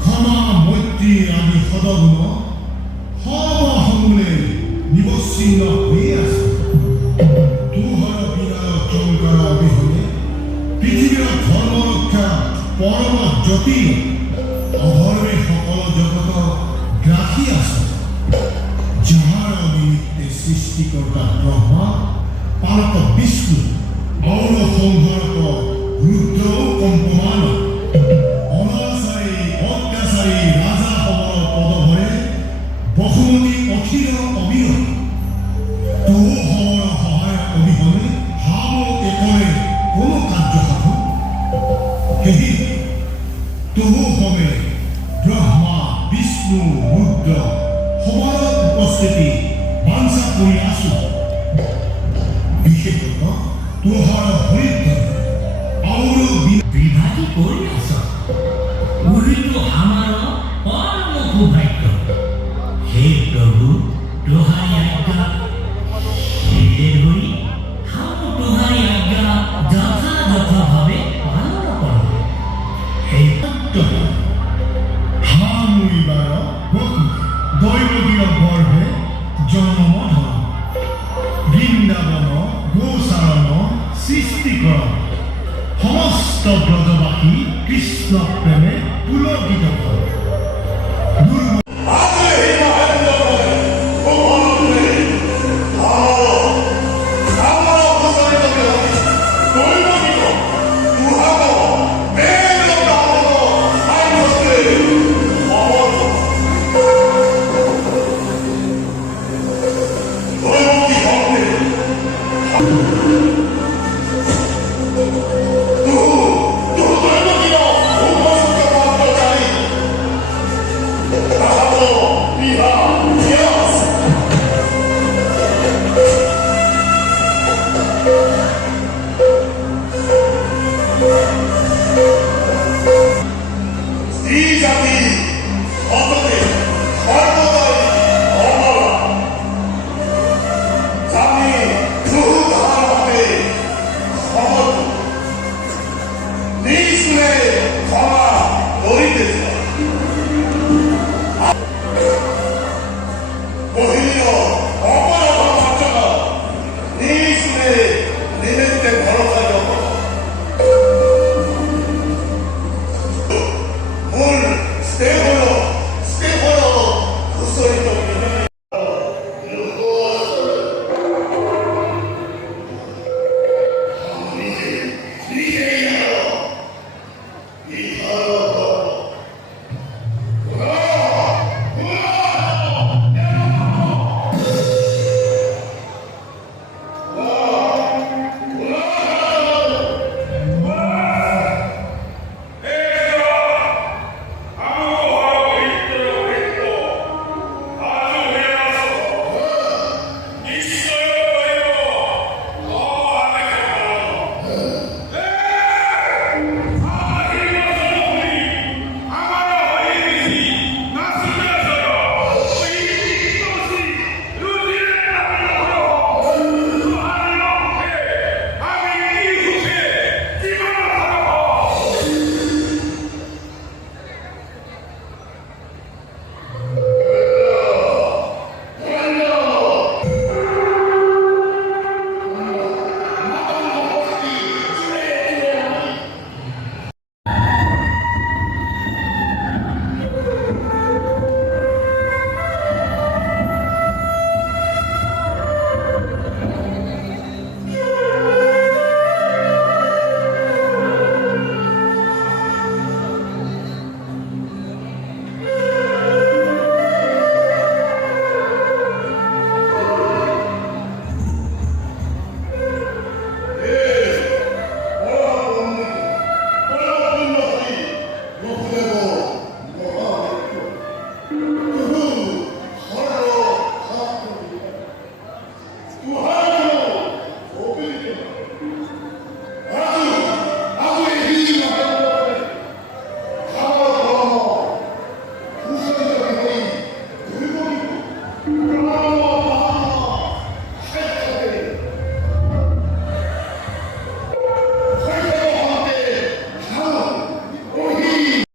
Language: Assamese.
가마 멋지 아니 허덕으로 하마 한문에 니버싱가 위에서 두하라 비나 정가라 비하네 비티비라 ধর্মরক্ষা পরম জ্যোতি অধর্মে সকল জগত গ্রাহী আছে যাহার নিমিত্তে সৃষ্টিকর্তা ব্রহ্মা পালক বিষ্ণু অৌর সংহারক রুদ্র কম্পমান অনাচারী অত্যাচারী রাজা সকল পদভৰে বহুমতি অখিল অবিৰ তোৰ হৰ সহায় অবিহনে হাব একৰে কোনো কাৰ্য সাধু সেহি তোৰ হমে ব্ৰহ্মা বিষ্ণু ৰুদ্ৰ সমাজত উপস্থিতি বাঞ্ছা কৰি আছো বিশেষত তোহাৰ হৰিদ্ৰ और বিভাগী কৰি আছ উৰিটো আমাৰ পৰম সৌভাগ্য হে প্ৰভু তোহাই আজ্ঞা হেৰে ধৰি হাম তোহাই আজ্ঞা যথাযথভাৱে পালন কৰোঁ হে সত্য হামুইবাৰ দৈৱকীয় গৰ্ভে জন্ম ধৰা বৃন্দাবন গোচাৰণ সৃষ্টিকৰণ সমস্ত ব্ৰজবাসী কৃষ্ণ প্ৰেমে পুলকিত কৰে